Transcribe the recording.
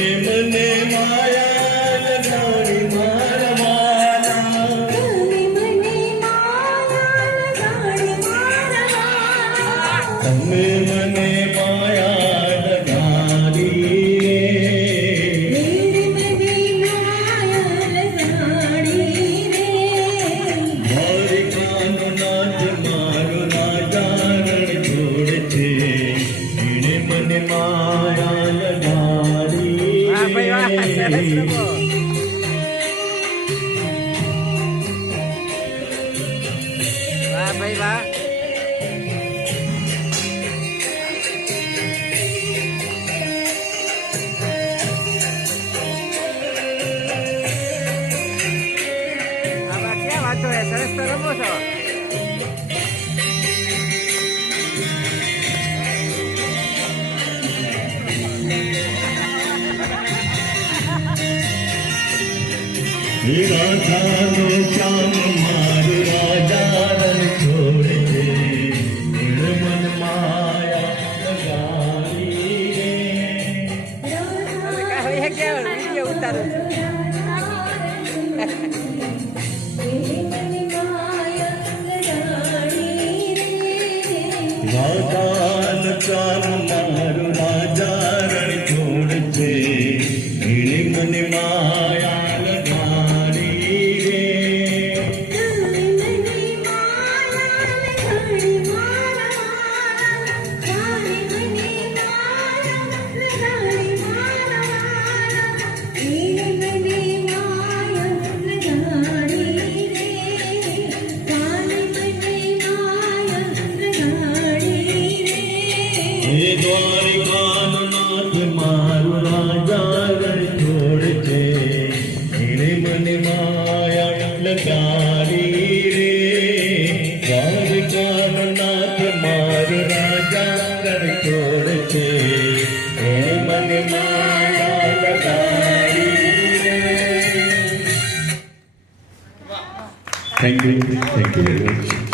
મને માયા લગાડી મારા વાલા તમે મને માયા લગાડી મારી કાનો નાથ મારો રાજારણ છોડ છે એને મને માયા લગાડી ભાઈ વાહ ક્યાં વાતો હે સરસ તો રમો છો રાધાનો શ્યામ મારું રાજારણ છોડ છે મન માયા લગાડી વિડીયો ઉતારું છું રાધાનો શ્યામ મારું રાજારણ છોડ છે મને માયા લગાડી દ્વારિકાનો નાથ મારું રાજારણ છોડ છે એને મને માયા લગાડી રે દ્વારિકાનો નાથ મારું રાજારણ છોડ છે એને મને માયા લગાડી રે થેન્ક યુ વેરી મચ